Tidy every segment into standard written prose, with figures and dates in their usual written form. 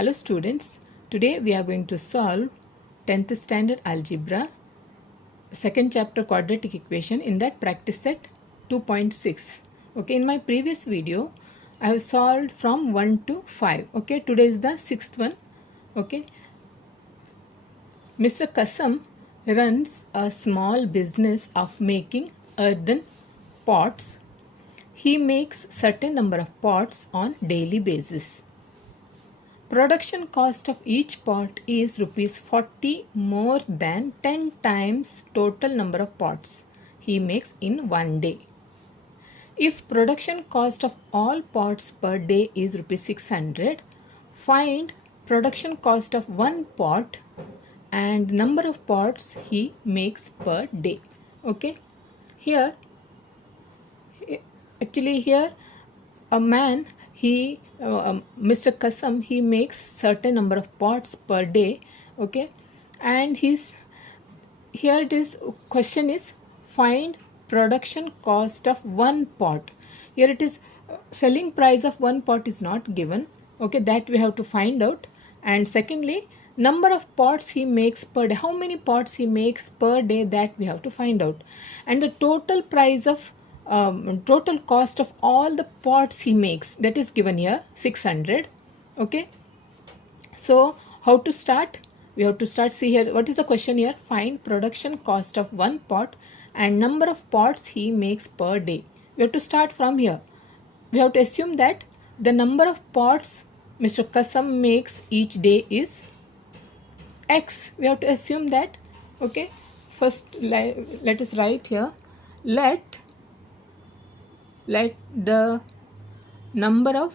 Hello students, today we are going to solve 10th standard algebra, second chapter quadratic equation in that practice set 2.6. Okay, in my previous video I have solved from 1 to 5. Okay, today is the sixth one. Okay, Mr. Kasam runs a small business of making earthen pots. He makes certain number of pots on daily basis. Production cost of each pot is rupees 40 more than 10 times total number of pots he makes in one day. If production cost of all pots per day is rupees 600, find production cost of one pot and number of pots he makes per day. Okay, here a man, Mr. Kasam, he makes certain number of pots per day. Okay, and here it is, question is find production cost of one pot. Here it is, selling price of one pot is not given. Okay, that we have to find out. And secondly, number of pots he makes per day, how many pots he makes per day, that we have to find out. And the total price of total cost of all the pots he makes, that is given here, 600. Okay, so how to start? We have to start, see here, what is the question here? Find production cost of one pot and number of pots he makes per day. We have to start from here. We have to assume that the number of pots Mr. Kasam makes each day is X. We have to assume that. Okay, first let us write here, let the number of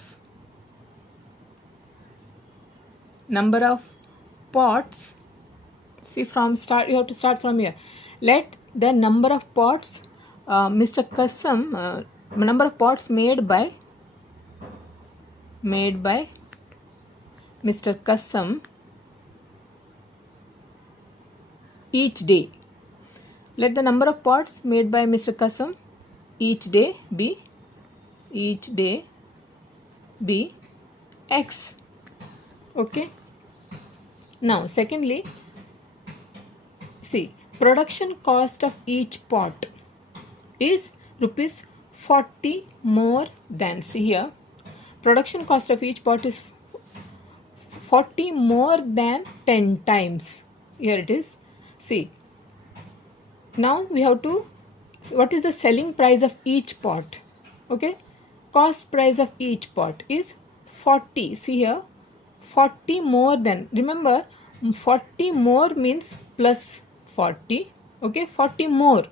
pots, see from start, you have to start from here. Let the number of pots Mr. Kasam, number of pots made by Mr. Kasam each day. Let the number of pots made by Mr. Kasam each day be X. Okay, now secondly, see, production cost of each pot is rupees 40 more than, see here, production cost of each pot is 40 more than 10 times. Here it is, see, now we have to, what is the selling price of each pot? Okay, cost price of each pot is 40. See here, 40 more than, remember 40 more means plus 40. Okay, 40 more.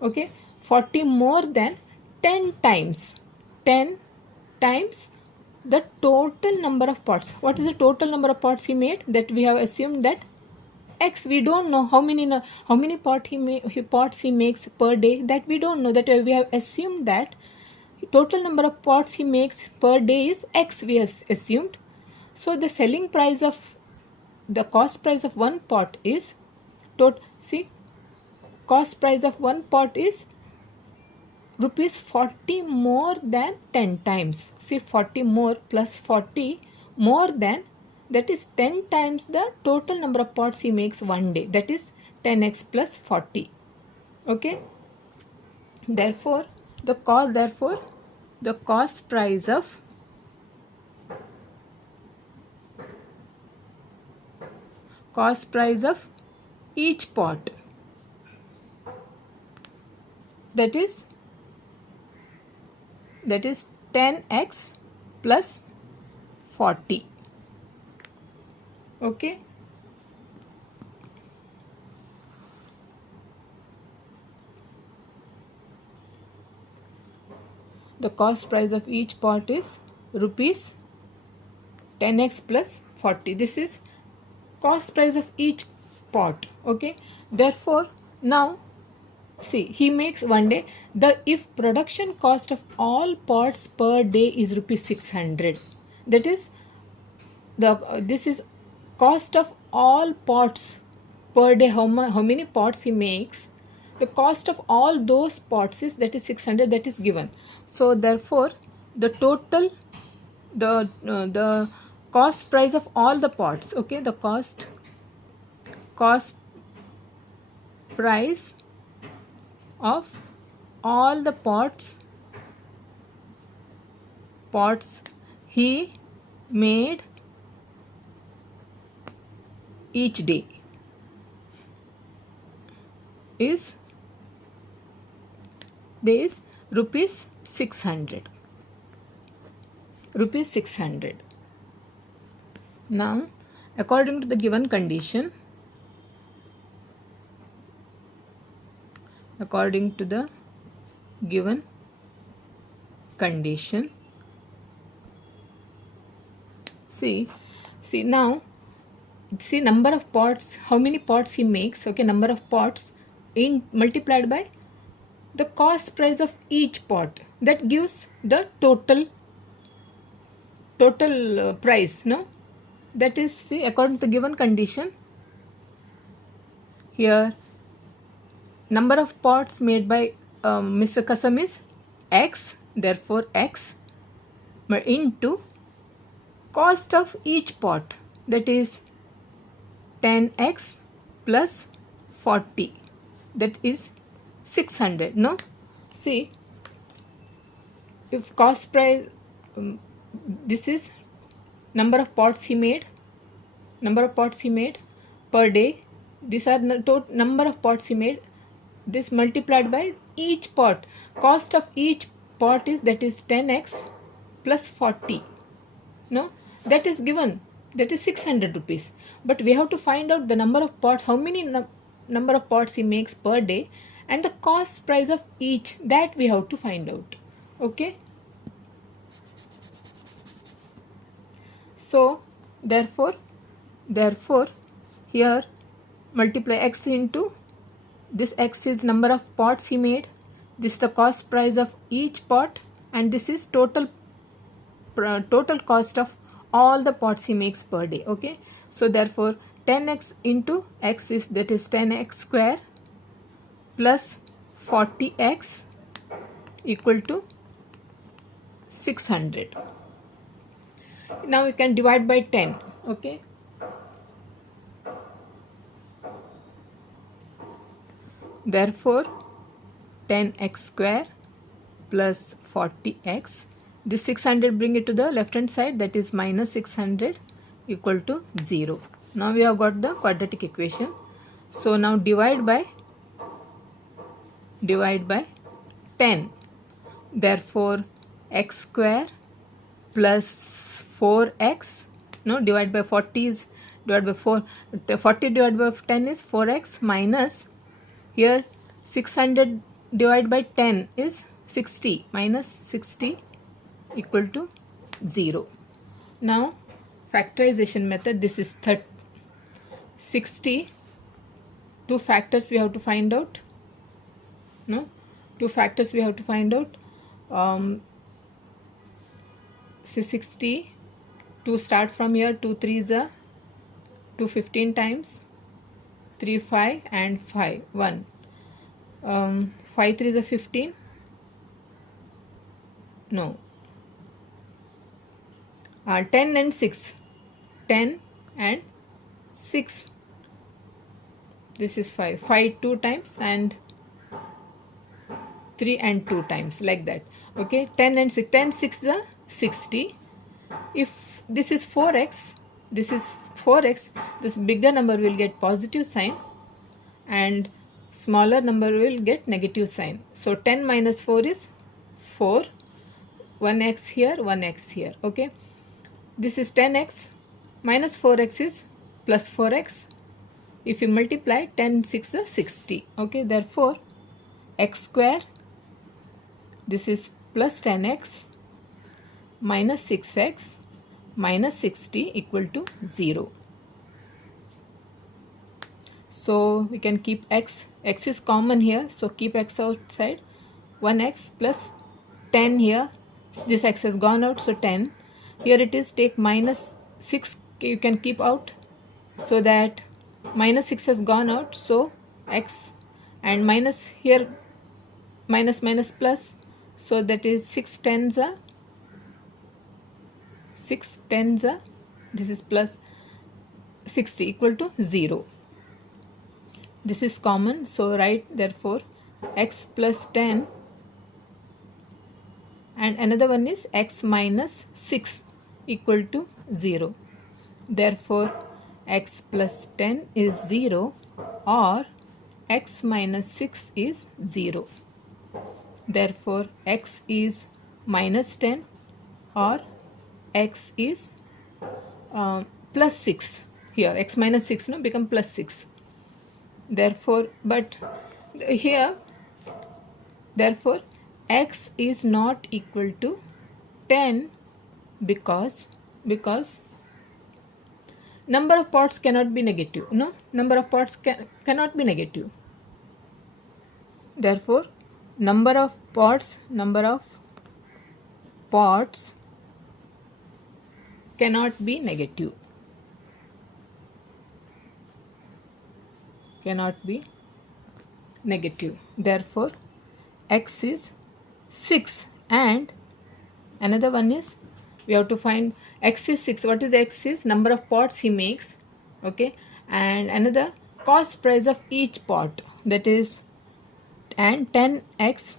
Okay, 40 more than 10 times. 10 times the total number of pots. What is the total number of pots he made? That we have assumed that X. We don't know how many pots he makes per day, that we don't know, that we have assumed that total number of pots he makes per day is X, we have assumed. So the selling price of, the cost price of one pot is, see, cost price of one pot is rupees 40 more than 10 times. See, 40 more plus 40 more than, that is 10 times the total number of pots he makes one day, that is 10x plus 40. Okay, therefore the cost price of each pot, that is 10x plus 40. Okay, the cost price of each pot is rupees 10x plus 40. This is cost price of each pot. Okay, therefore now see, he makes one day, if production cost of all pots per day is rupees 600, that is this is cost of all pots per day, how many pots he makes, the cost of all those pots is, that is 600, that is given. So therefore the total, the cost price of all the pots. Okay, the cost price of all the pots he made each day is rupees 600. Rupees 600. Now, according to the given condition, see now, see number of pots, how many pots he makes. Okay, number of pots in multiplied by the cost price of each pot, that gives the total price. No, that is, see, according to the given condition, here number of pots made by Mr. Kasam is X, therefore X into cost of each pot, that is 10x plus 40, that is 600. No, see, if cost price, this is number of pots he made per day. These are the total number of pots he made. This multiplied by each pot, cost of each pot is, that is 10x plus 40. No, that is given, that is 600 rupees. But we have to find out the number of pots, how many number of pots he makes per day, and the cost price of each, that we have to find out. Okay, so therefore here multiply x into this. X is number of pots he made, this is the cost price of each pot, and this is total cost of all the pots he makes per day. Okay, so therefore 10x into x is, that is 10x square plus 40x equal to 600. Now we can divide by 10. Okay, therefore 10x square plus 40x, this 600 bring it to the left hand side, that is minus 600 equal to 0. Now we have got the quadratic equation. So now divide by 10, therefore x square plus 4x, no, divide by 40 is divided by 4, 40 divided by 10 is 4x, minus here 600 divided by 10 is 60, minus 60 equal to 0. Now factorization method, this is 60, two factors we have to find out. No, two factors we have to find out. See 60, to start from here, 2 3s are 2 15 times, 3 5 and 5 1, 5 3s are 15, no, 10 and 6, 10 and 6, this is 5 2 times and 3 and 2 times, like that. Okay, 10 and 6, 10 6 is 60. If this is 4x, this is 4x, this bigger number will get positive sign and smaller number will get negative sign. So 10 minus 4 is 4, 1x here, 1x here. Okay, this is 10x, minus 4x is plus 4x. If you multiply, 10 6 is 60. Okay, therefore x square, this is plus 10x minus 6x minus 60 equal to 0. So we can keep x is common here, so keep x outside, 1x plus 10 here, this x has gone out, so 10, here it is, take minus 6, you can keep out, so that minus 6 has gone out, so x, and minus here, minus minus plus, so that is 6 tens are this is plus 60 equal to 0. This is common, so write therefore x plus 10, and another one is x minus 6 equal to 0. Therefore x plus 10 is 0 or x minus 6 is 0. Therefore x is minus 10 or x is plus 6. Here x minus 6 no become plus 6. Therefore, but here therefore x is not equal to 10 because number of parts cannot be negative. No, number of parts cannot be negative. Therefore number of parts cannot be negative. Therefore x is 6, and another one is we have to find x is 6. What is x is? Number of pots he makes. Okay, and another cost price of each pot, that is, and 10x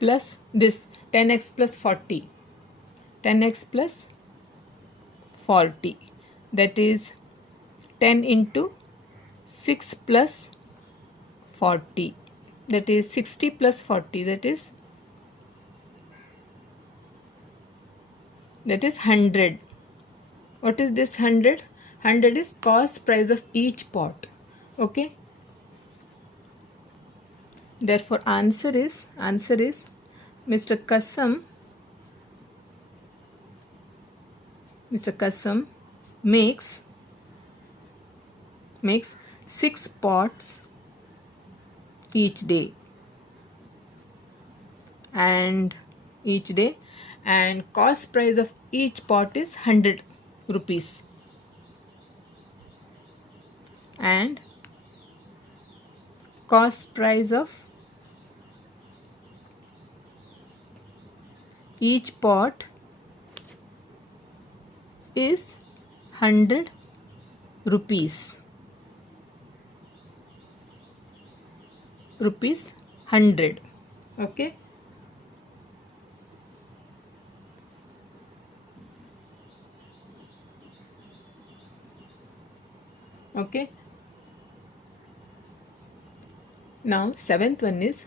plus this 10x plus 40, 10x plus 40, that is 10 into 6 plus 40, that is 60 plus 40, that is 100. What is this 100? 100 is cost price of each pot. Okay, therefore answer is Mr. Kasam makes 6 pots each day, and cost price of each pot is 100 rupees, and cost price of each pot is 100 rupees. 100. Okay. Okay. Now 7th one is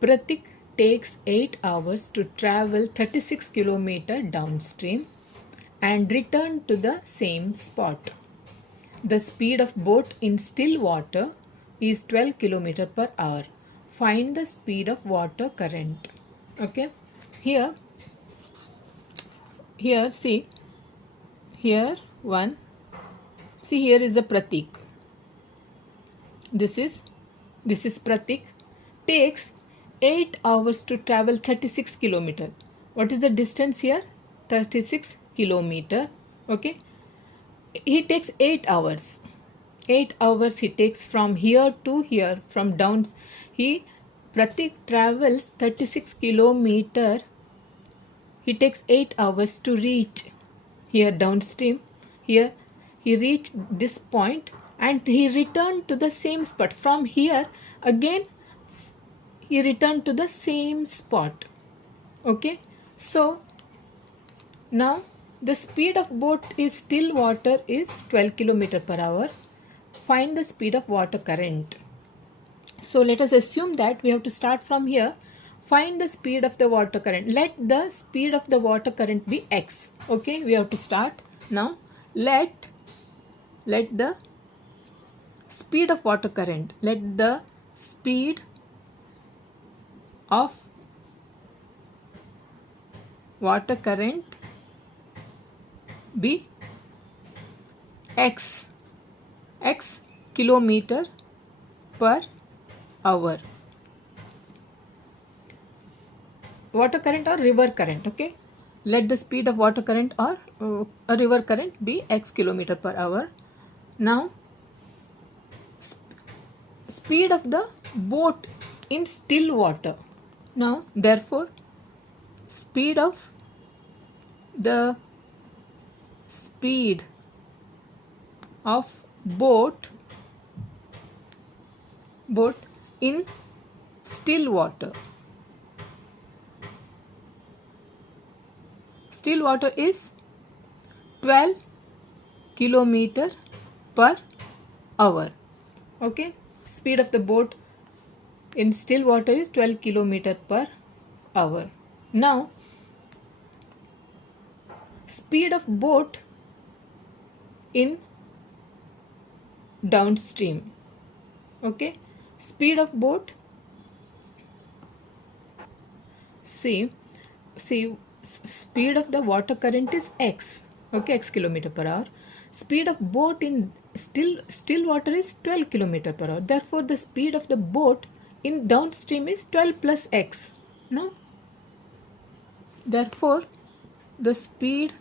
Pratik takes 8 hours to travel 36 km downstream and return to the same spot. The speed of boat in still water is 12 km per hour. Find the speed of water current. Okay, here see, here one, see, here is a Pratik. This is Pratik, takes 8 hours to travel 36 km. What is the distance here? 36 km. Okay, he takes 8 hours. 8 hours he takes from here to here, from down. Pratik travels 36 km. He takes 8 hours to reach here downstream. Here he reached this point and he returned to the same spot. From here again he returned to the same spot. Okay, so now the speed of boat is still water is 12 km per hour. Find the speed of water current. So let us assume that we have to start from here. Find the speed of the water current. Let the speed of the water current be x. Okay, we have to start now. Let the speed of water current. Let the speed of water current be x kilometer per hour. Water current or river current. Okay, let the speed of water current or a river current be x kilometer per hour. Now speed of the boat in still water. Now therefore speed of speed of boat in still water. Still water is 12 kilometer per hour. Okay, speed of the boat in still water is 12 kilometer per hour. Now, speed of boat in downstream. Okay, speed of boat, see speed of the water current is x. Okay, x kilometer per hour. Speed of boat in still water is 12 kilometer per hour. Therefore, the speed of the boat in downstream is 12 plus x. No? Therefore, the speed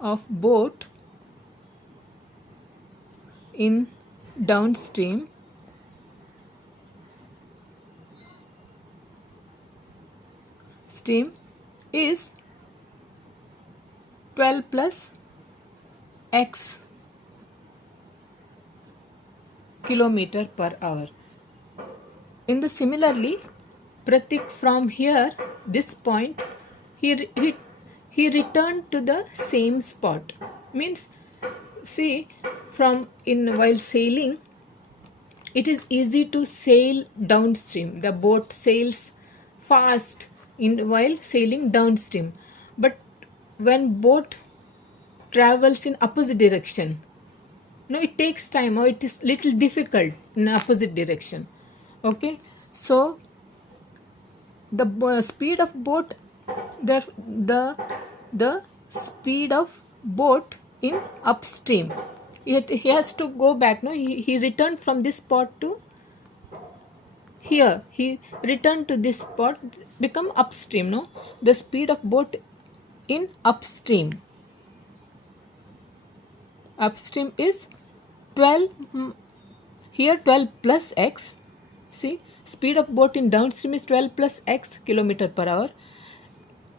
of boat in downstream is 12 plus x kilometer per hour. In the similarly, Pratik from here, this point, he returned to the same spot. Means, see, while sailing, it is easy to sail downstream. The boat sails fast while sailing downstream. But when boat travels in opposite direction, it takes time, or it is little difficult in opposite direction. Okay, so the speed of boat, the speed of boat in upstream, he has to go back. No, he returned from this spot to here. He returned to this spot, become upstream. No, the speed of boat in upstream is 12. Here 12 plus x. See, speed of boat in downstream is 12 plus x kilometer per hour.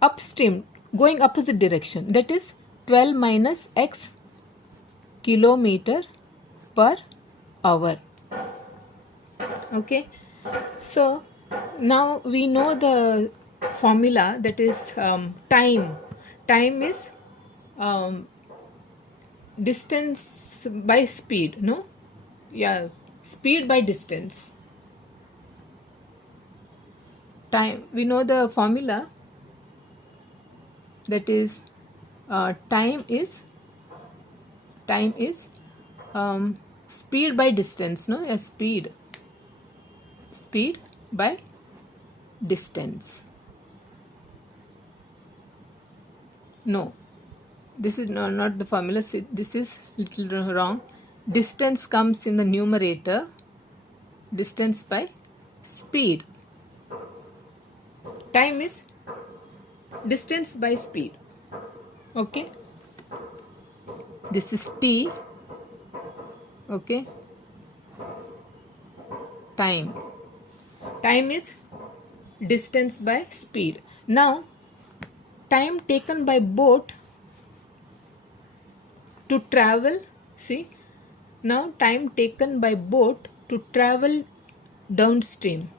Upstream, going opposite direction, that is 12 minus x kilometer per hour. Okay, so now we know the formula, that is time. Time is distance by speed. No, yeah, speed by distance. Time, we know the formula, that is time is speed by distance. No, yeah, speed by distance. No, this is not the formula. This is little wrong. Distance comes in the numerator. Distance by speed. Time is distance by speed. Okay, this is t. Okay, time is distance by speed. Now, time taken by boat to travel, see, now time taken by boat to travel downstream.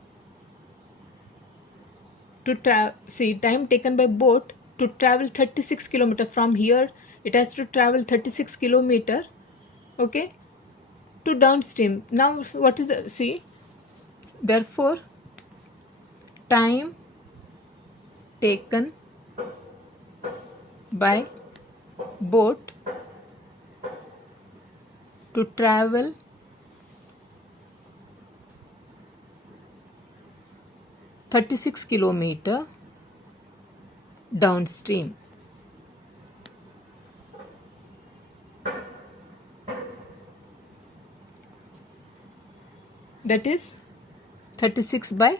Time taken by boat to travel 36 kilometer from here, it has to travel 36 kilometer, okay, to downstream. Now what is the, see, therefore time taken by boat to travel 36 kilometer downstream. That is 36 by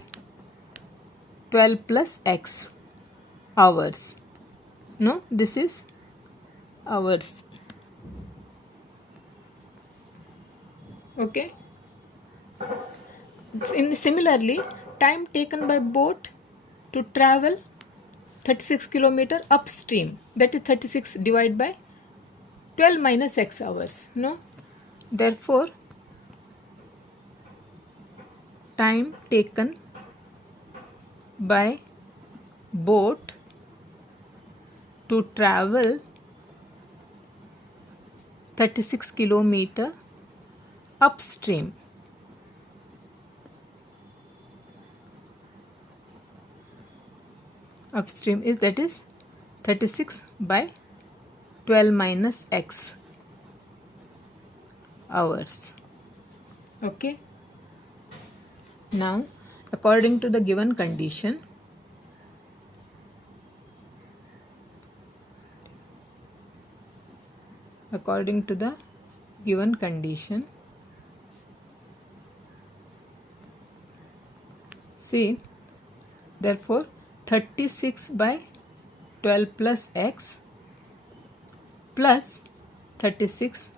12 plus x hours. No, this is hours. Okay. Similarly, time taken by boat to travel 36 kilometer upstream. That is 36 divided by 12 minus x hours. No? Therefore, time taken by boat to travel 36 kilometer upstream. Upstream is, that is 36 by 12 minus x hours. Okay. Now, according to the given condition, see, therefore 36 by 12 plus x plus 36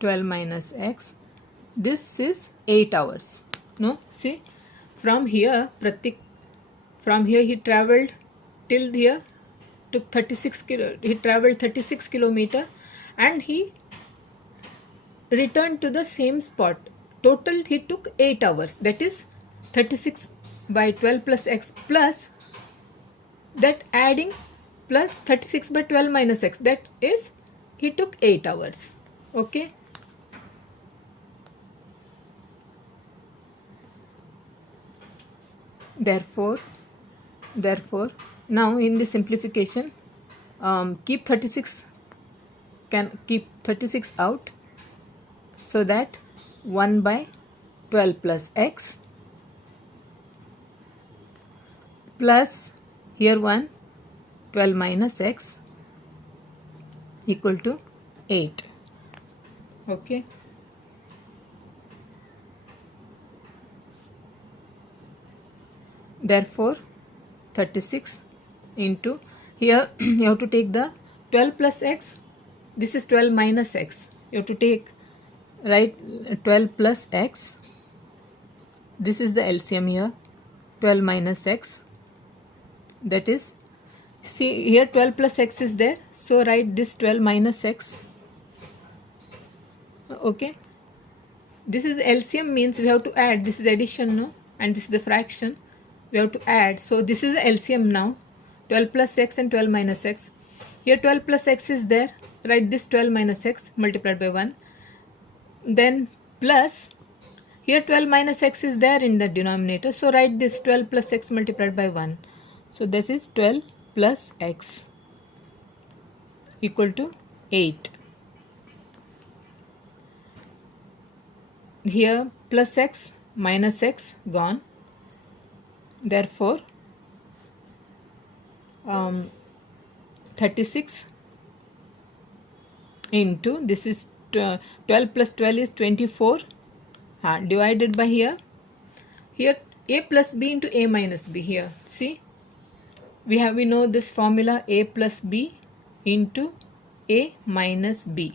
12 minus x, this is 8 hours. No, see, from here he traveled till here, took 36 he traveled 36 kilometer and he returned to the same spot. Total he took 8 hours, that is 36 by 12 plus x plus that adding plus 36 by 12 minus x, that is he took 8 hours. Okay. Therefore, now in the simplification, keep 36 out, so that 1 by 12 plus x plus here 1 12 minus x equal to 8. Okay. Therefore, 36 into, here you have to take the 12 plus x, this is 12 minus x, you have to take, right, 12 plus x, this is the LCM here, 12 minus x, that is, see here 12 plus x is there, so write this 12 minus x. Okay, this is LCM, means we have to add, this is addition, no, and this is the fraction, we have to add. So this is LCM now, 12 plus x and 12 minus x. Here 12 plus x is there, write this 12 minus x multiplied by 1, then plus here 12 minus x is there in the denominator, so write this 12 plus x multiplied by 1. So this is 12 plus x equal to 8. Here plus x minus x gone. Therefore, 36 into, this is 12 plus 12 is 24, divided by here a plus b into a minus b. Here see, we know this formula, a plus b into a minus b.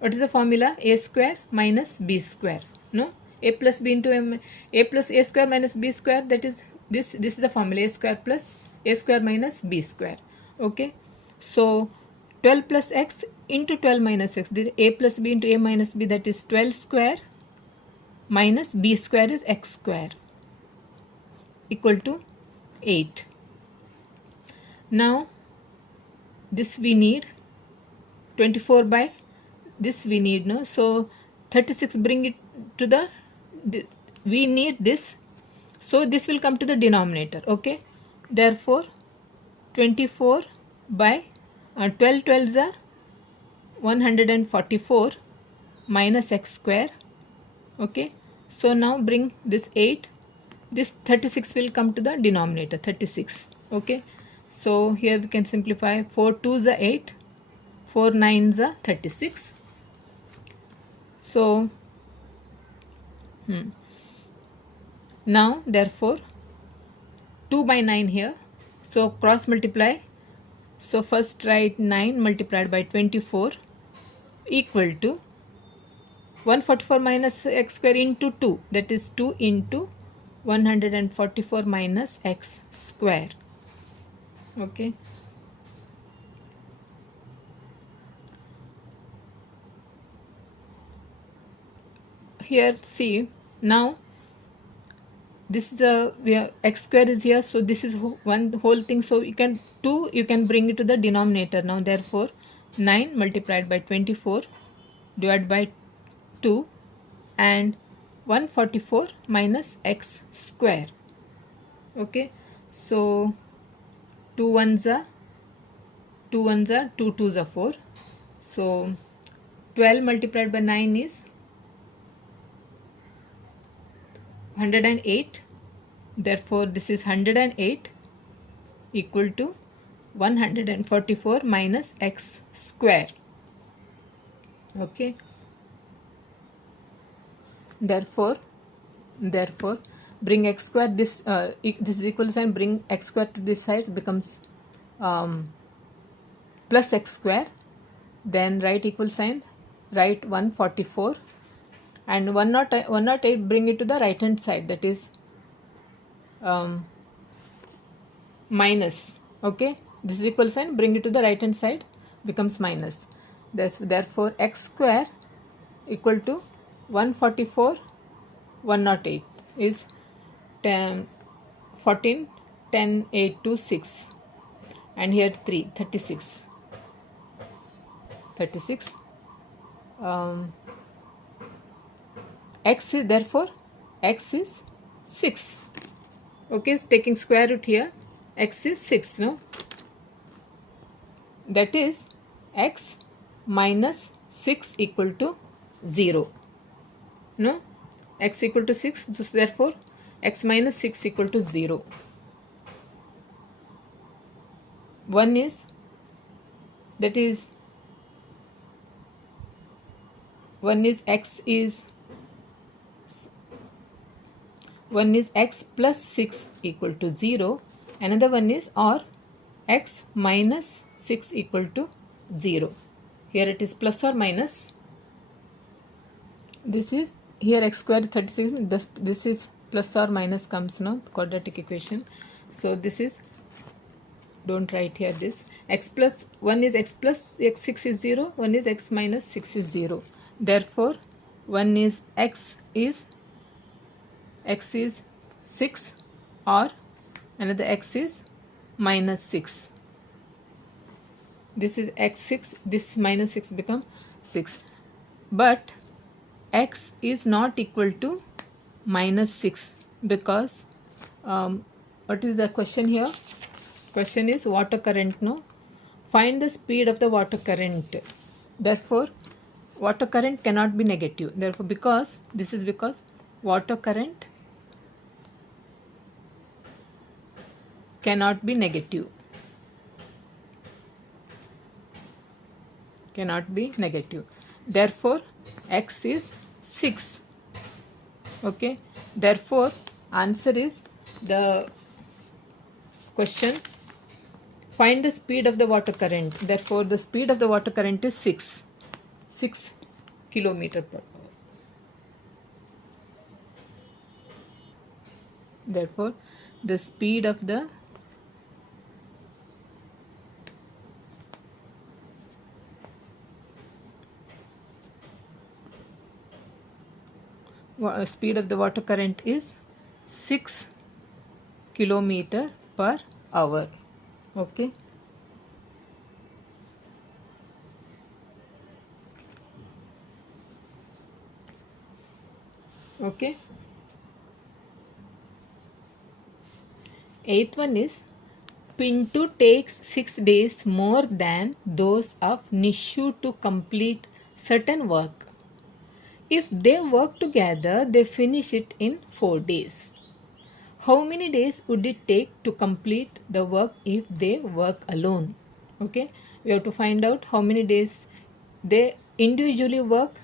What is the formula? A square minus b square. No, a plus b into a plus a square minus b square, that is this is the formula, a square plus a square minus b square. Okay, so 12 plus x into 12 minus x, the a plus b into a minus b, that is 12 square minus b square is x square equal to 8. Now this we need 24 by this we need, no, so 36 bring it to the we need this, so this will come to the denominator. Okay, therefore 24 by 12 12s are 144 minus x square. Okay, so now bring this 8, this 36 will come to the denominator, 36. Okay, so here we can simplify, 4 2s are 8, 4 9s are 36. So now therefore 2 by 9 here, so cross multiply, so first write 9 multiplied by 24 equal to 144 minus x square into 2, that is 2 into 144 minus x square. Okay. Here see, now this is a, we have x square is here, so this is one whole thing, so you can 2, you can bring it to the denominator now. Therefore 9 multiplied by 24 divided by 2 and 144 minus x square. Okay, so 2 ones are 2 ones are 2 twos are 4, so 12 multiplied by 9 is 108. Therefore this is 108 equal to 144 minus x square. Okay, therefore bring x square, this this is equal sign, bring x square to this side, becomes plus x square, then write equal sign, write 144 and 108, bring it to the right hand side, that is minus. Okay, this is equal sign, bring it to the right hand side, becomes minus. Therefore x square equal to 144 108 is 10 14 10 8 2 6 and here 3 36 36 x is, therefore x is 6. Okay, taking square root here, x is 6, no, that is x minus 6 equal to 0, no, x equal to 6, so therefore x minus 6 equal to 0. One is, that is, one is x plus 6 equal to 0, another one is or x minus 6 equal to 0. Here it is plus or minus, this is, here x square is 36, this is plus or minus comes now, quadratic equation. So this is, don't write here this, x plus 1 is x plus x 6 is 0, one is x minus 6 is 0. Therefore one is x is 6 or another x is minus 6. This is x 6, this minus 6 become 6, but x is not equal to minus 6 because what is the question here? Question is water current, no? Find the speed of the water current. Therefore water current cannot be negative. Therefore because this is because water current cannot be negative. Cannot be negative. Therefore x is 6. Okay, therefore answer is, the question, find the speed of the water current. Therefore the speed of the water current is 6 kilometer per hour. Therefore the speed of the water current is 6 kilometer per hour. Okay, okay. Eighth one is, Pintu takes 6 days more than those of Nishu to complete certain work. If they work together, they finish it in 4 days. How many days would it take to complete the work if they work alone? Okay, we have to find out how many days they individually work.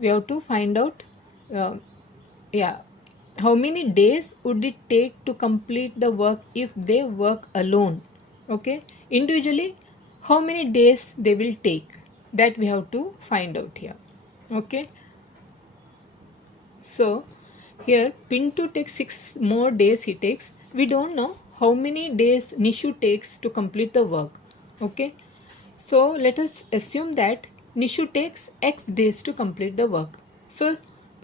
We have to find out how many days would it take to complete the work if they work alone. Okay, individually how many days they will take, that we have to find out here. Okay, so here Pintu takes 6 more days he takes. We don't know how many days Nishu takes to complete the work. Okay, so let us assume that Nishu takes X days to complete the work. So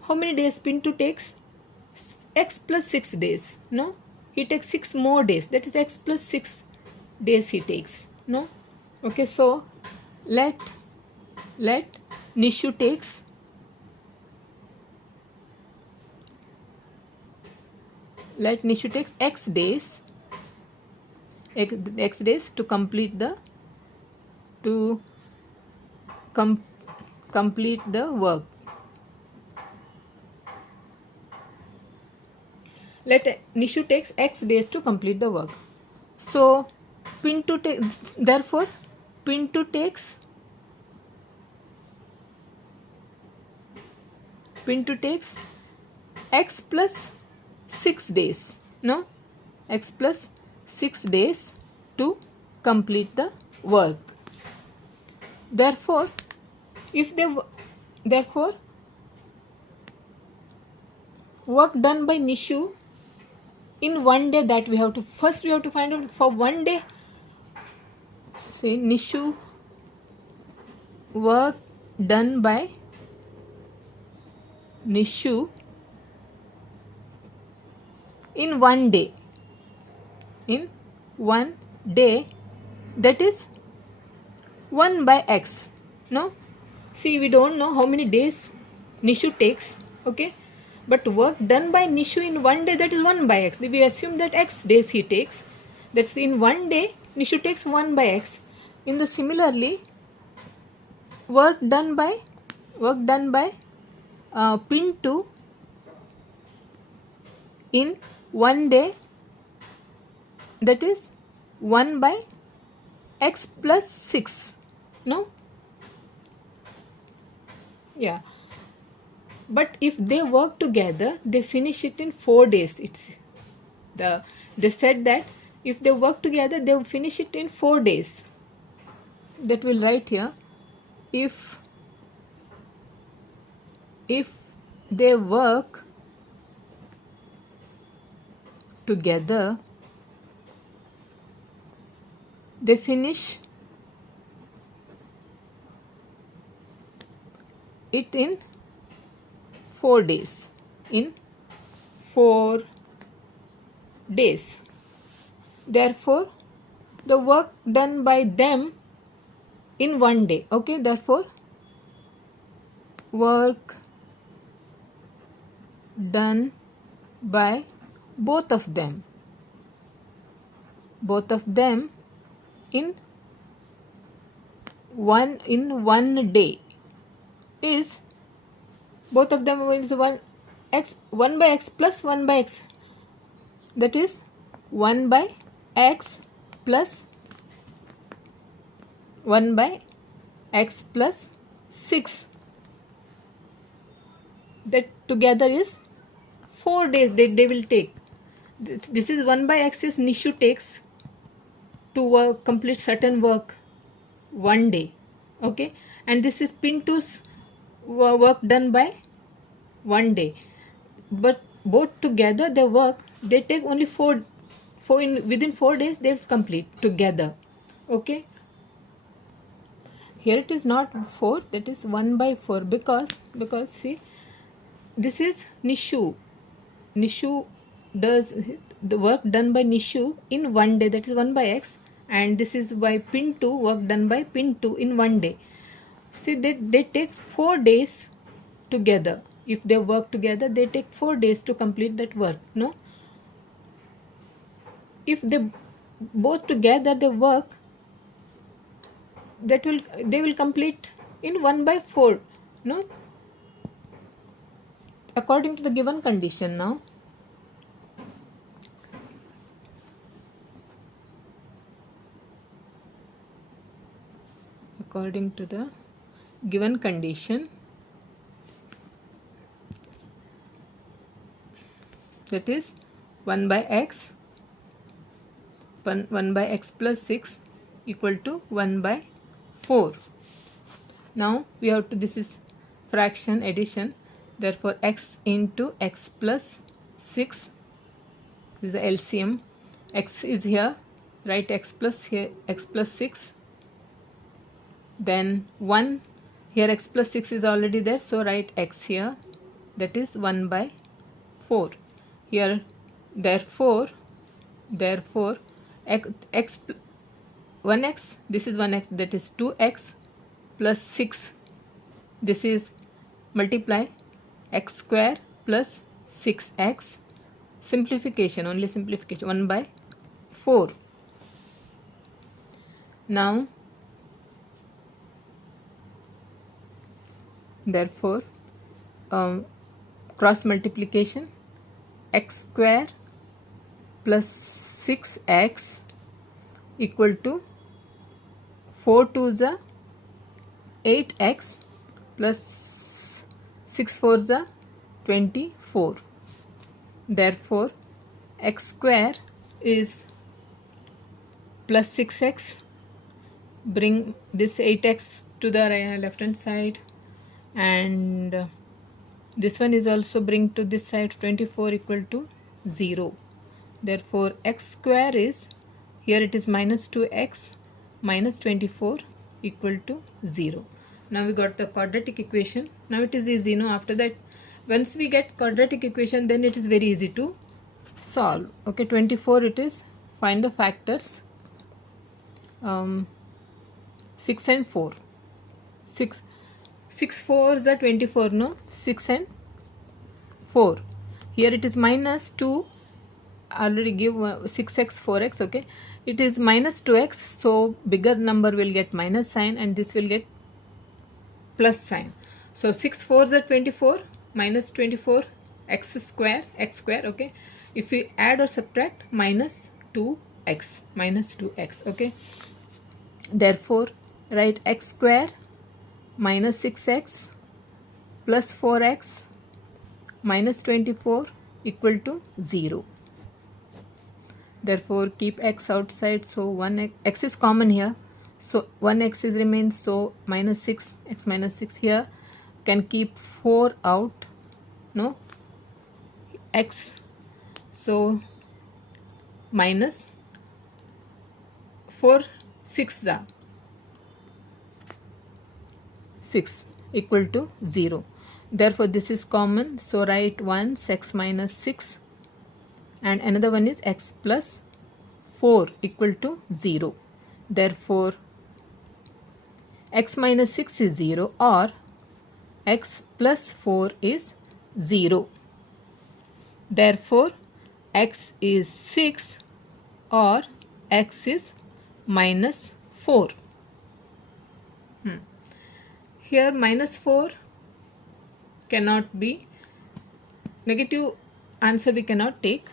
how many days Pintu takes? X plus 6 days. No, he takes 6 more days. That is X plus 6 days he takes. No, okay, so let Nishu takes X days to complete the complete the work. Let Nishu takes X days to complete the work. So Pintu takes X plus 6 days. No, X plus 6 days to complete the work. Therefore, work done by Nishu in one day, that we have to find out for one day. Say Nishu work done by Nishu in one day, that is 1 by X. No, see, we don't know how many days Nishu takes. Okay, but work done by Nishu in one day, that is 1 by X. We assume that X days he takes. That's in one day Nishu takes 1 by X. In the similarly, work done by Pintu in one day, that is 1 by X plus 6. No, yeah, but if they work together, they finish it in 4 days. They said that if they work together, they will finish it in 4 days. That will write here, if they work together, they finish it in 4 days. Therefore, the work done by them in one day. Okay, therefore, work done by both of them in one day is, both of them is 1 by X plus 1 by X, that is 1 by X plus 1 by X plus 6. That together is 4 days they will take. This is 1 by X is Nishu takes to complete certain work one day. Okay, and this is Pintu's work done by one day, but both together they take only within 4 days they complete together. Okay, here it is not 4, that is 1 by 4, because see, this is Nishu does the work done by Nishu in one day, that is 1 by X, and this is by Pintu, work done by Pintu in one day. See, they take 4 days together. If they work together, they take 4 days to complete that work. No, if they both together they work, they will complete in 1 by 4. No, according to the given condition. Now, according to the given condition, that is 1 by X plus 6 equal to 1 by 4. Now we have to, this is fraction addition, therefore X into X plus 6 is the LCM, x is here, write x plus here, x plus 6, then 1 here, x plus 6 is already there, so write x here, that is 1 by 4 here. Therefore x 1x, this is 1x, that is 2x plus 6, this is multiply x square plus 6x, simplification, only simplification, 1 by 4. Now therefore cross multiplication, x square plus 6x equal to 4 2s are 8x plus 6 4s are 24. Therefore x square is plus 6x, bring this 8x to the left hand side, and this one is also bring to this side, 24 equal to 0. Therefore x square is, here it is minus 2x minus 24 equal to 0. Now we got the quadratic equation. Now it is easy, after that once we get quadratic equation, then it is very easy to solve. Okay, 24 it is, find the factors, 6 and 4, 6 4s are 24, no, 6 and 4, here it is minus 2, already give 6x 4x, okay, it is minus 2x, so bigger number will get minus sign and this will get plus sign. So 6 4s are 24, minus 24, x square, okay, if we add or subtract, minus 2x, okay. Therefore write x square minus 6x plus 4x minus 24 equal to 0. Therefore keep x outside, so 1x, x is common here, so 1x is remains, so minus 6, x minus 6, here can keep 4 out, no, x, so minus 4 6 are 6 equal to 0. Therefore this is common, so write once x minus 6 and another one is x plus 4 equal to 0. Therefore x minus 6 is 0 or x plus 4 is 0. Therefore x is 6 or x is minus 4. Here minus 4 cannot be, negative answer we cannot take.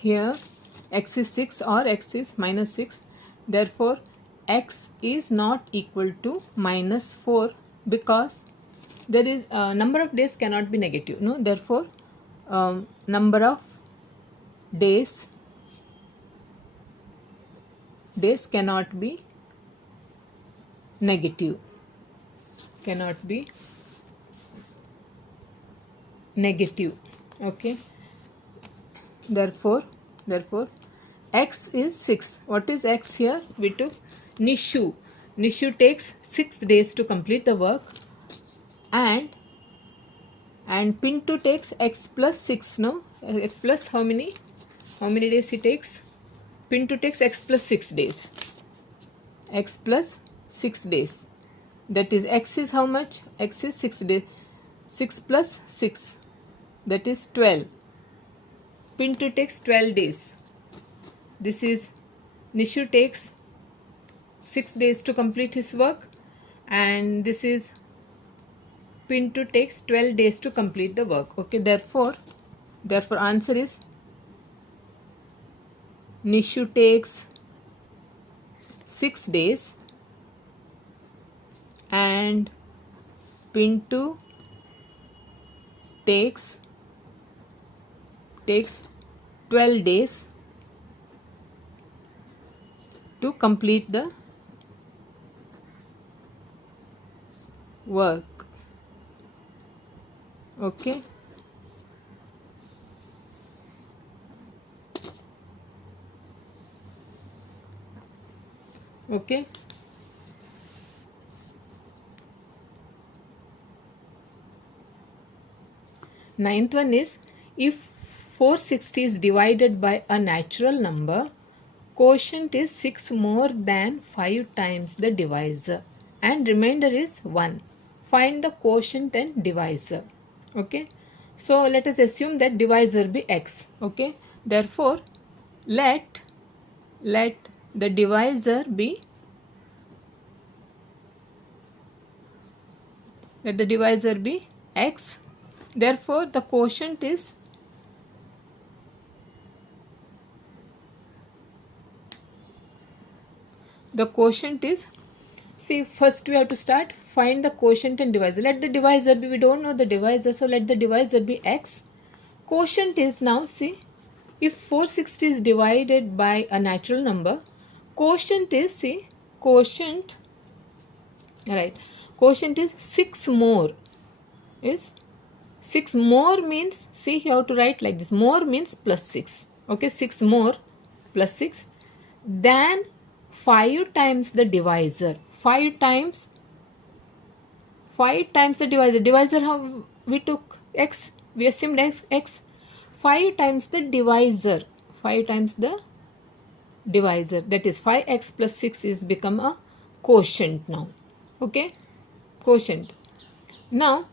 Here x is 6 or x is minus 6. Therefore x is not equal to minus 4 because there is number of days cannot be negative. No, therefore number of days cannot be negative. Okay. Therefore x is 6. What is x here? We took Nishu. Nishu takes 6 days to complete the work, and Pintu takes x plus 6. No, x plus how many days he takes? Pintu takes x plus 6 days. X plus 6 days. That is, x is how much? X is 6 days. 6 plus 6, that is 12. Pintu takes 12 days. This is, Nishu takes 6 days to complete his work, and this is, Pintu takes 12 days to complete the work. Okay, therefore answer is Nishu takes 6 days and Pintu takes 12 days to complete the work. Okay. Okay. Ninth one is, if 460 is divided by a natural number, quotient is 6 more than 5 times the divisor and remainder is 1. Find the quotient and divisor. Okay. So let us assume that divisor be x. Okay. Therefore, let the divisor be x. Therefore, the quotient is see, first we have to start find the quotient and divisor. Let the divisor be, we don't know the divisor, so let the divisor be x. Quotient is, now see, if 460 is divided by a natural number, quotient is, see, quotient, right, quotient is 6 more, is 6 more means, see, you have to write like this, more means plus 6, okay, 6 more plus 6 than 5 times the divisor. 5 times the divisor, how we took x, we assumed x. 5 times the divisor, that is 5x plus 6 is become a quotient now. Okay, quotient. Now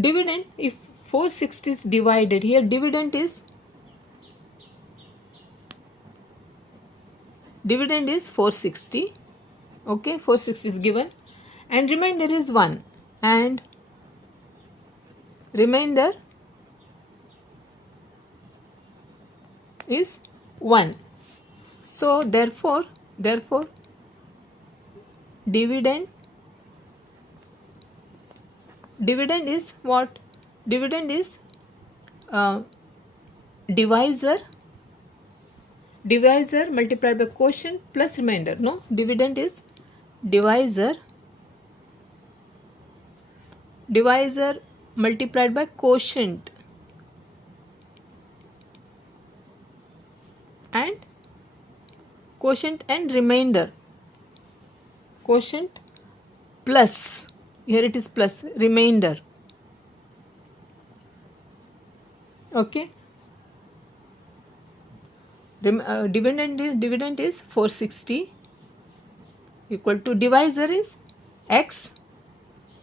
dividend, if 460 is divided, here dividend is 460. Okay, 460 is given and remainder is 1 and remainder is 1. So therefore dividend is what? Dividend is divisor multiplied by quotient plus remainder. No, dividend is divisor multiplied by quotient and remainder. Quotient plus, here it is plus, remainder. Okay. Dividend is 460 equal to, divisor is x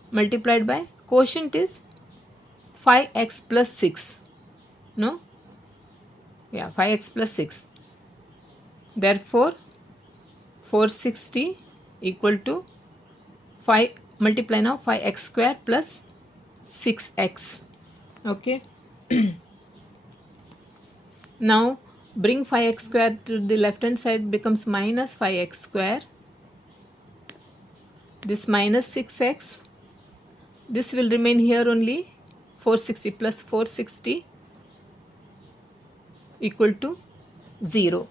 multiplied by quotient is 5x plus 6. No? Yeah, 5x plus 6. Therefore, 460 equal to 5, multiply now 5x square plus 6x. Okay. Now bring 5x square to the left hand side, becomes minus 5x square. This minus 6x. This will remain here only. 460 plus 460 equal to 0.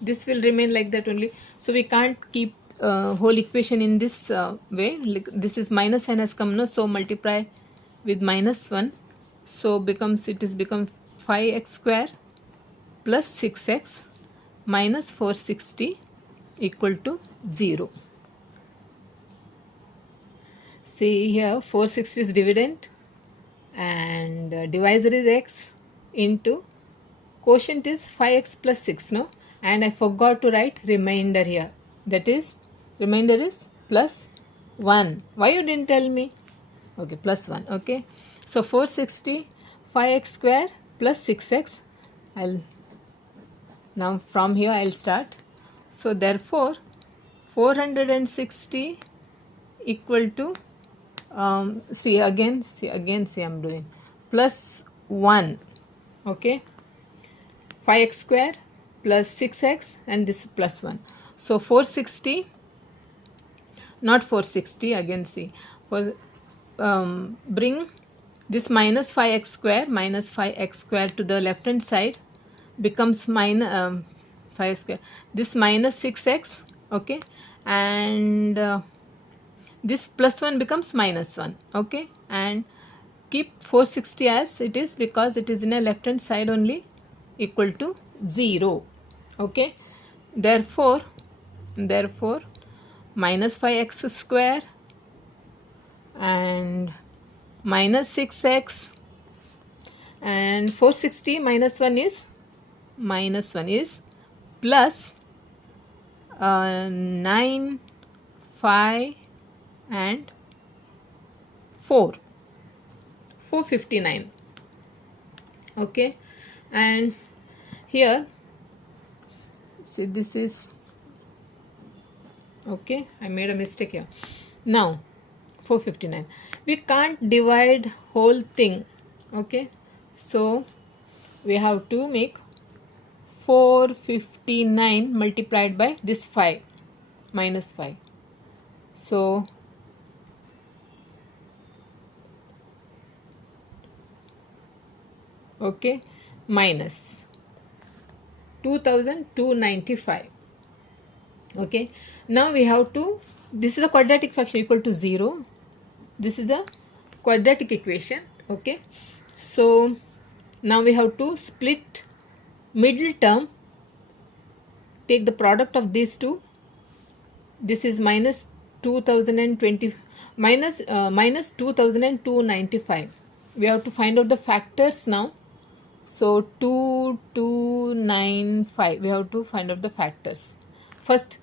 This will remain like that only. So we can't keep whole equation in this way. This is minus sign has come, no? So multiply with minus 1. So it is become 5x square plus 6x minus 460 equal to 0. See here, 460 is dividend and divisor is x into quotient is 5x plus 6, no? And I forgot to write remainder here. That is, remainder is plus 1. Why you didn't tell me? Okay, plus 1. Okay. So 460, 5x square plus 6x. Now from here I'll start. So therefore 460 equal to see I'm doing plus 1. Okay, 5x square plus 6x and this plus 1. So 460, not 460, again see, for bring this minus 5x square to the left hand side, becomes minus 5 square, this minus 6x, okay, and this plus 1 becomes minus 1, okay, and keep 460 as it is because it is in a left hand side only, equal to 0. Okay, therefore therefore minus 5x square and minus 6x, and 460 minus 1 is plus 9, 5 and 4, 459. Okay, and here see this is okay, I made a mistake here. Now 459, we can't divide whole thing. Okay, so we have to make 459 multiplied by this 5 minus 5. So okay, minus 2295. Okay, now we have to, this is a quadratic fraction equal to 0. This is a quadratic equation. Okay, so now we have to split middle term, take the product of these two. This is minus 2020 minus 2295. We have to find out the factors now. So 2295, we have to find out the factors. First,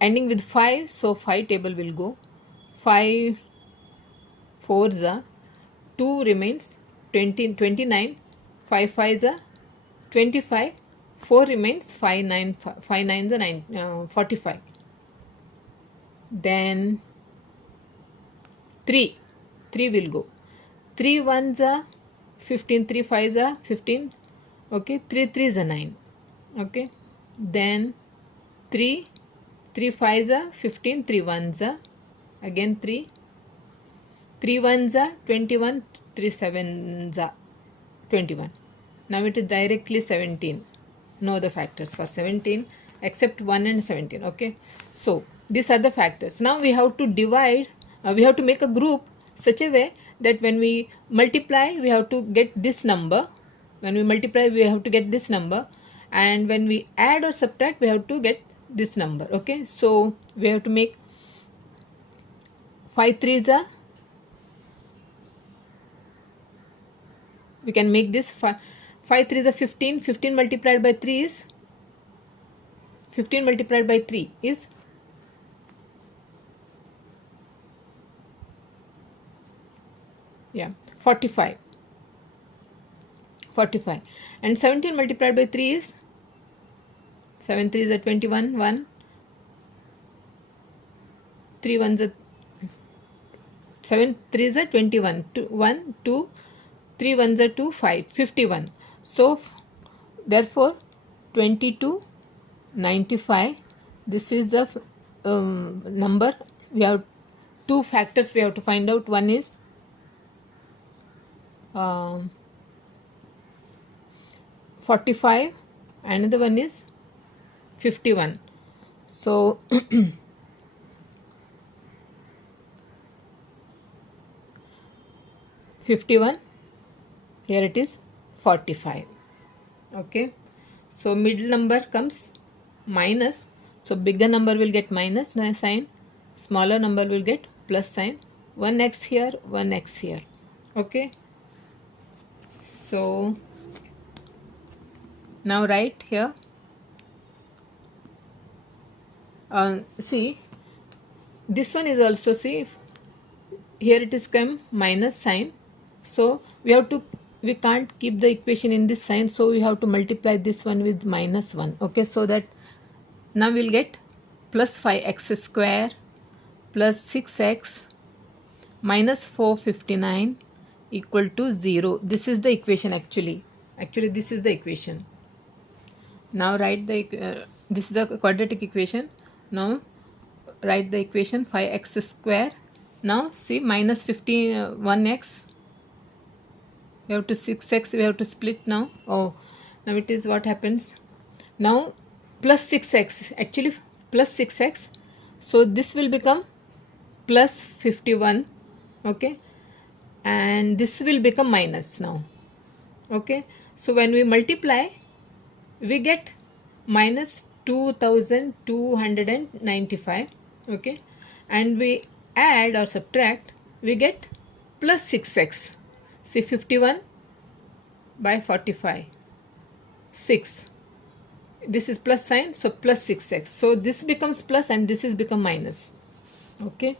ending with 5, so 5 table will go. 5 4s are 2 remains 29, 5 5s are 25, 4 remains 5 9s are 45. Then 3 will go. 3 1s are 15, 3 5s are 15. Okay, 3 3s are 9. Okay, then 3 5s are 15, 3 1s are again 3 1s are 21, 3 7s are 21. Now it is directly 17. No other factors for 17 except 1 and 17. Okay, so these are the factors. Now we have to divide, we have to make a group such a way that when we multiply we have to get this number, when we multiply we have to get this number, and when we add or subtract we have to get this number. Okay, so we have to make 5 3s are, we can make this 5 3s are 15. 15 multiplied by 3 is 15 multiplied by 3 is 45. And 17 multiplied by 3 is 7 3s are 21, 1 3 1s are 7 3s are 21, 2 1 2 3 1s are 2 5, 51. So therefore 2295, this is the number. We have two factors we have to find out. One is 45, another one is 51. So 51, here it is 45. Okay, so middle number comes minus, so bigger number will get minus sign, smaller number will get plus sign, 1x here, 1x here. Okay, so now write here, see this one is also, see here it is come minus sign, so we can't keep the equation in this sign, so we have to multiply this one with minus 1. Okay, so that now we'll get plus 5x square plus 6x minus 459 equal to 0. This is the equation actually this is the equation. Now write the this is the quadratic equation. Now write the equation 5x square. Now see minus 1x, we have to 6x, we have to split now. Oh, now it is what happens now, plus 6x, actually plus 6x, so this will become plus 51. Okay, and this will become minus now. Okay, so when we multiply we get minus 2295. Okay, and we add or subtract, we get plus 6x. See, 51 by 45, 6. This is plus sign, so plus 6x. So this becomes plus and this is become minus. Okay,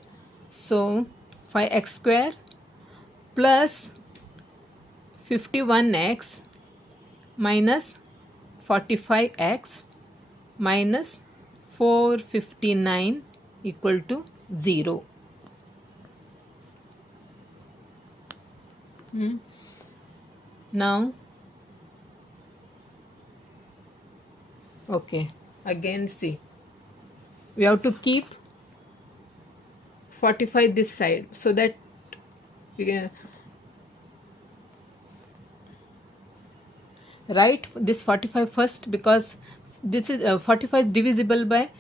so 5x square plus 51x minus 45x minus 459 equal to 0. Now, okay, again see, we have to keep 45 this side, so that we can write this 45 first, because this is 45 is divisible by,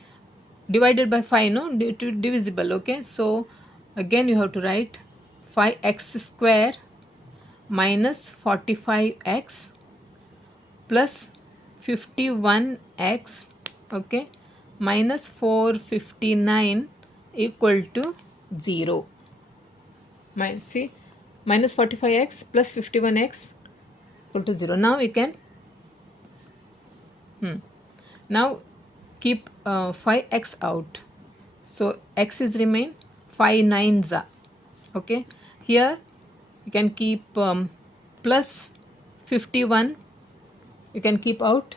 divided by 5, no, divisible. Okay, so again you have to write 5x square minus 45x plus 51x, okay, minus 459 equal to 0. See, minus 45x plus 51x equal to 0. Now we can now keep 5x out, so x is remain 5 nines are. Okay, here you can keep plus 51, you can keep out,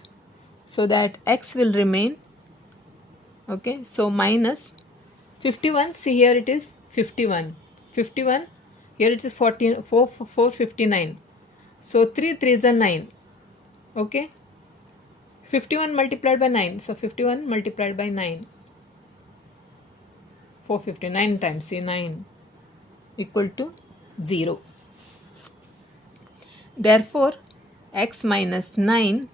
so that x will remain. Okay, so minus 51, see here it is 51, here it is 459, so 3 3s are 9. Okay, 51 multiplied by 9, so 51 multiplied by 9, 459 times, see, 9 equal to 0. Therefore x minus 9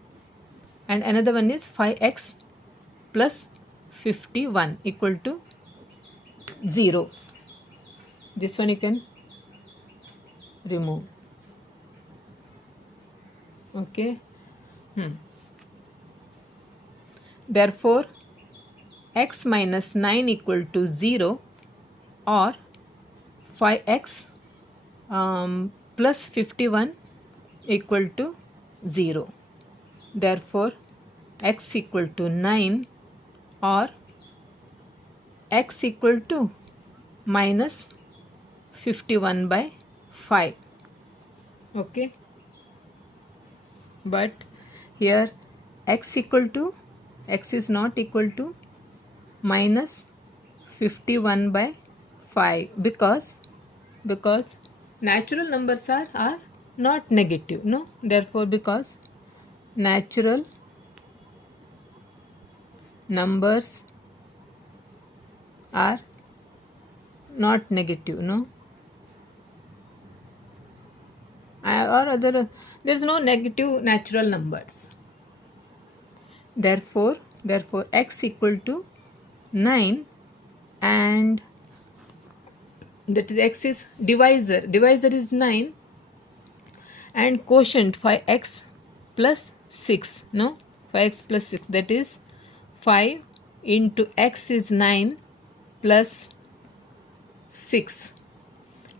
and another one is 5x plus 51 equal to 0. This one you can remove. Okay. Therefore x minus 9 equal to 0, or 5x plus 51 equal to 0. Therefore x equal to 9, or x equal to minus 51 by 5. Okay, but here x is not equal to minus 51 by 5, because natural numbers are not negative, no, therefore because natural numbers are not negative, no, or other, there is no negative natural numbers. Therefore x equal to 9, and that is x is divisor is 9, and quotient 5x plus 6, no, 5x plus 6, that is 5 into x is 9 plus 6,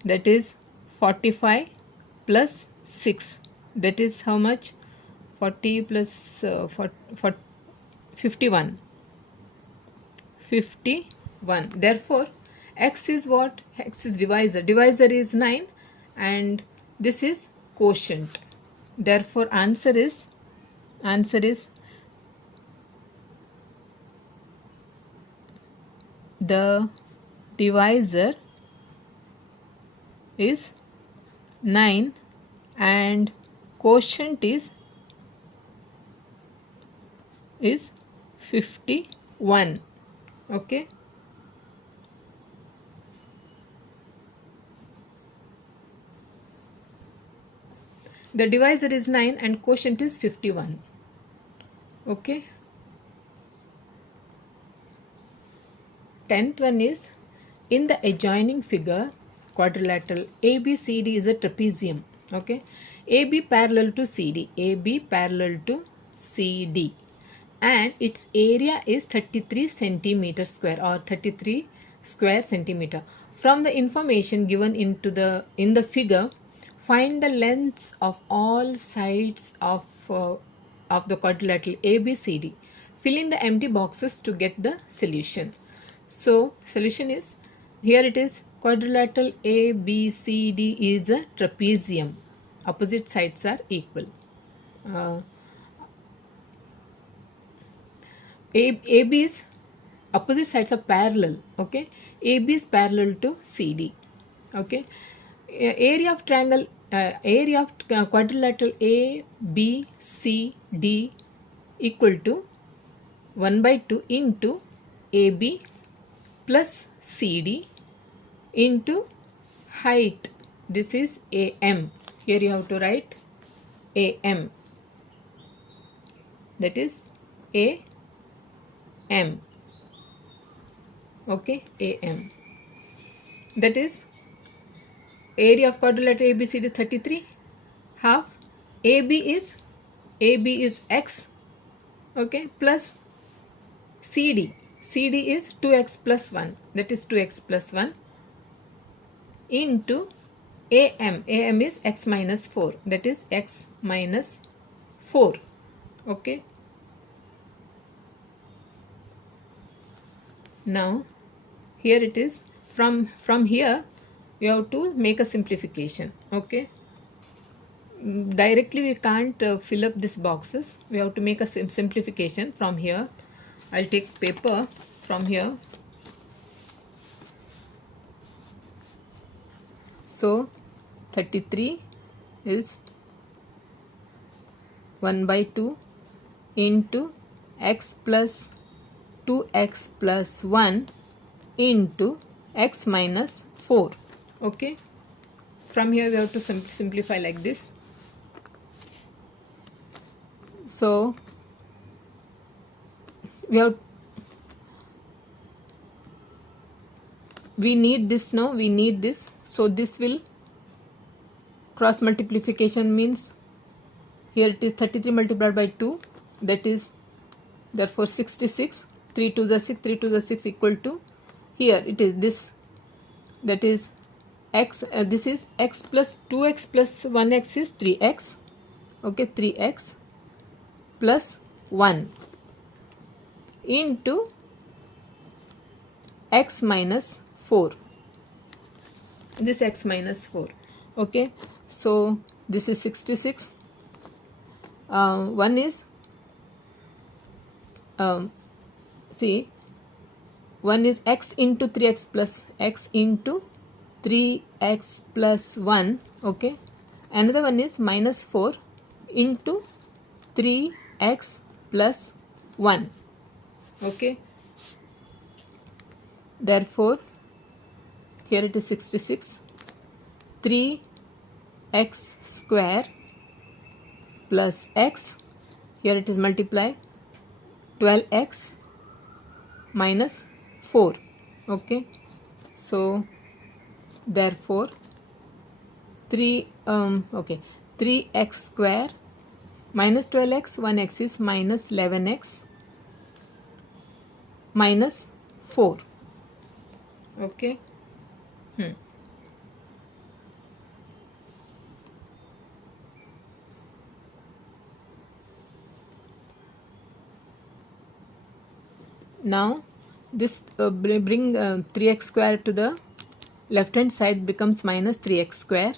that is 45 plus 6, that is how much, 40 plus 51. Therefore x is what, x is divisor is 9, and this is quotient. Therefore answer is the divisor is 9 and quotient is 51. Okay, the divisor is 9 and quotient is 51. Okay, 10th one is, in the adjoining figure, quadrilateral ABCD is a trapezium. Okay, AB parallel to CD, and its area is 33 centimeter square or 33 square centimeter. From the information given in the figure, find the lengths of all sides of the quadrilateral ABCD. Fill in the empty boxes to get the solution. So solution is, here it is, quadrilateral ABCD is a trapezium. Opposite sides are equal. AB's opposite sides are parallel. Okay, AB is parallel to CD. Okay, area of triangle, area of quadrilateral ABCD equal to 1 by 2 into AB plus CD into height. This is AM. Here you have to write AM. That is AM. Okay, AM. That is area of quadrilateral ABCD is 33. Half AB is X. Okay, plus CD is 2x plus 1. That is 2x plus 1 into AM. AM is x minus 4. That is x minus 4. Okay. Now here it is. From here you have to make a simplification. Okay. Directly we can't fill up these boxes. We have to make a simplification from here. I'll take paper from here. So 33 is 1 by 2 into x plus 2x plus 1 into x minus 4. Okay. From here we have to simplify like this. So we need this now. We need this. So this will cross multiplication means here it is 33 multiplied by 2. That is therefore 66. 3 to the 6. 3 to the 6 equal to, here it is this. That is x. This is x plus 2x plus 1x is 3x. Okay, 3x plus 1 into x minus 4. This x minus 4. Okay, so this is 66. One is see, one is x into 3x plus x into 3x plus 1. Okay, another one is minus 4 into 3x plus 1. Okay, therefore here it is 66. 3x square plus x, here it is multiply 12x minus 4. Okay, so therefore 3x square minus 12x, 1x is minus 11x minus 4. Okay. Now this bring 3x square to the left hand side, becomes minus 3x square.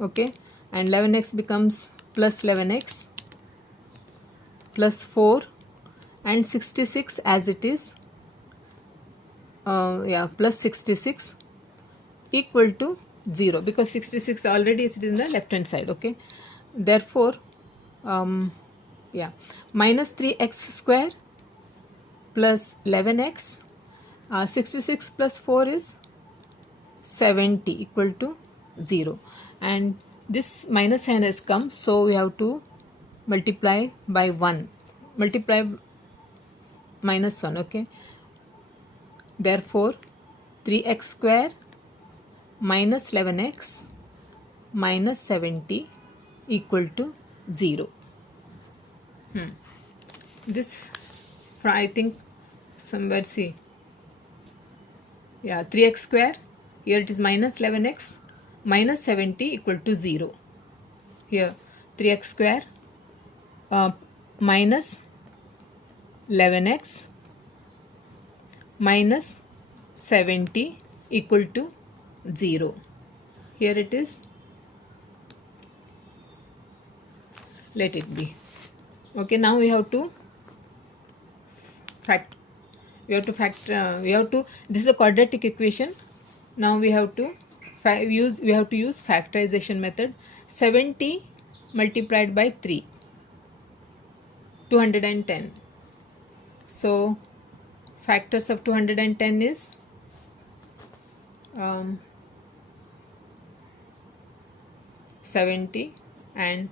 Okay, and 11x becomes plus 11x plus 4, and 66 as it is, plus 66 equal to 0, because 66 already is in the left hand side. Okay, therefore minus 3x square plus 11x, 66 plus 4 is 70 equal to 0, and this minus sign has come, so we have to multiply by 1, multiply minus 1. Okay, therefore 3x square minus 11x minus 70 equal to 0. this, I think somewhere, see, yeah, 3x square, here it is minus 11x minus 70 equal to 0. Here 3x square minus 11x minus 70 equal to 0. Here it is, let it be. Okay, now we have to this is a quadratic equation. Now we have to use factorization method. 70 multiplied by 3, 210. So factors of 210 is 70 and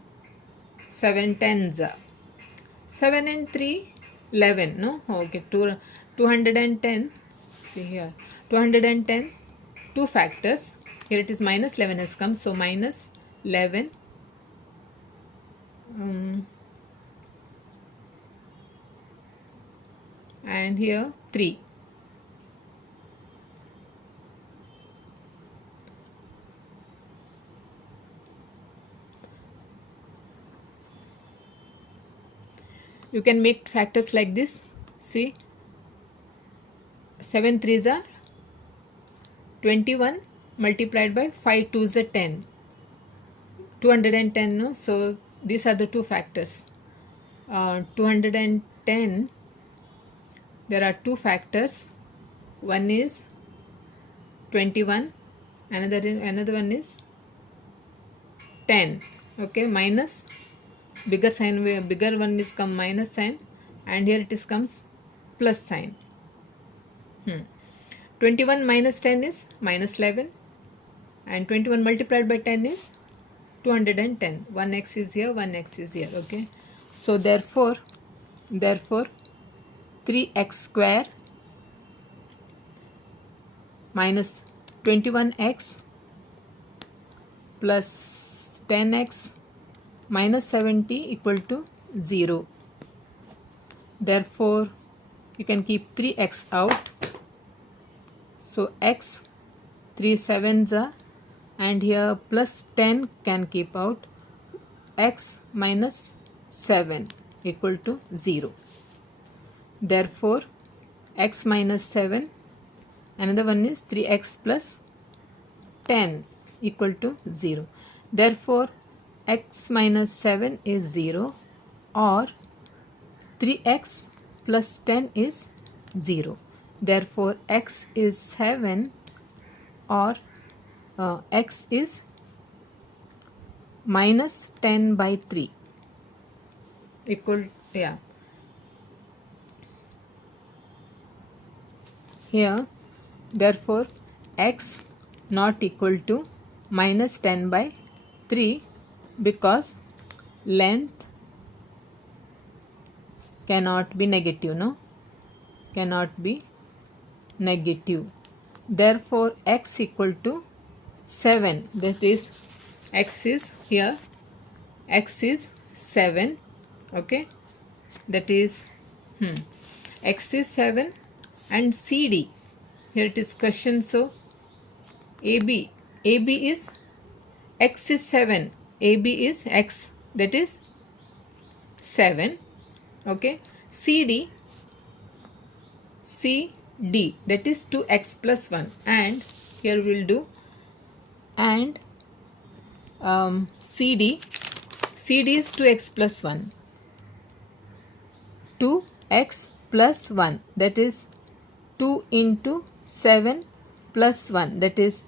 7 tens, 7 and 3 11, no, okay, 210, see here, 210, two factors, here it is minus 11 has come, so minus 11 and here 3. You can make factors like this. See, 7 3s are 21 multiplied by 5 2s are 10. 210, no? So these are the two factors. 210, there are two factors. One is 21, another one is 10. Okay, minus bigger sign, bigger one is come minus sign, and here it is comes plus sign. 21 minus 10 is minus 11, and 21 multiplied by 10 is 210. 1x is here, 1x is here. Okay, so therefore 3x square minus 21x plus 10x minus 70 equal to 0. Therefore you can keep 3x out, so x 3 7s are, and here plus 10 can keep out, x minus 7 equal to 0. Therefore x minus 7, another one is 3x plus 10 equal to 0. Therefore x minus 7 is 0, or 3x plus 10 is 0. Therefore x is 7, or x is minus 10 by 3 equal, yeah. Here therefore x not equal to minus 10 by 3, because length cannot be negative, no, cannot be negative. Therefore x equal to 7. That is, x is here, x is 7. Okay, that is x is 7, and CD, here it is question, so AB is x is 7, AB is x, that is 7. Okay, CD that is 2x plus 1, and here we will do, and CD is 2x plus 1, 2x plus 1, that is 2 into 7 plus 1, that is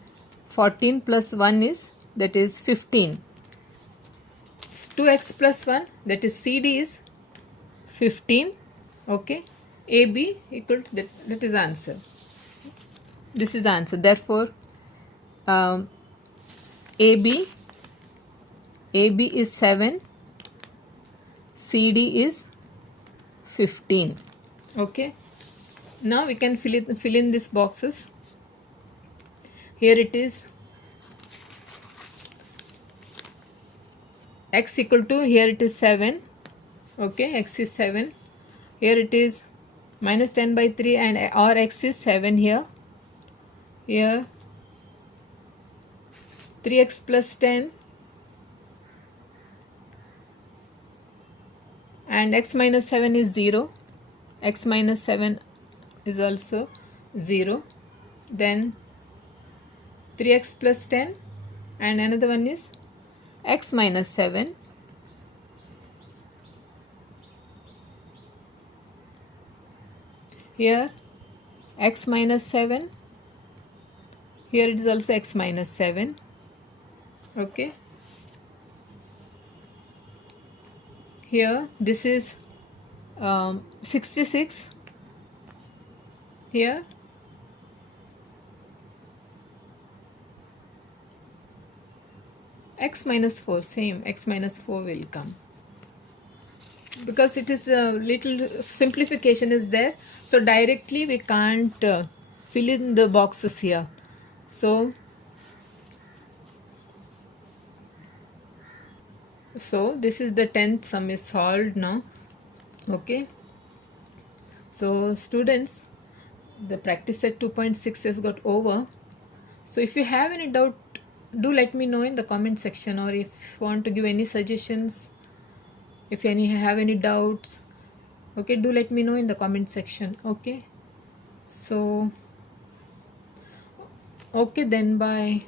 14 plus 1 is, that is 15. 2x plus 1, that is CD is 15. Okay, AB equal to that is answer. This is answer. Therefore AB is 7, CD is 15. Okay, now we can fill in these boxes. Here it is x equal to, here it is 7. Okay, x is 7, Here it is minus 10 by 3 and our x is 7 here. Here 3x plus 10 and x minus 7 is 0. X minus 7 is also 0. Then 3x plus 10 and another one is x minus 7. Here x minus 7. Here it is also x minus 7. Okay. Here this is 66. Here x minus 4, same x minus 4 will come because it is a little simplification is there, so directly we can't fill in the boxes here. So this is the 10th sum is solved now. Okay, so students, the practice set 2.6 has got over. So if you have any doubt, do let me know in the comment section, or if you want to give any suggestions, if any have any doubts, okay, do let me know in the comment section. Okay, so okay then, bye.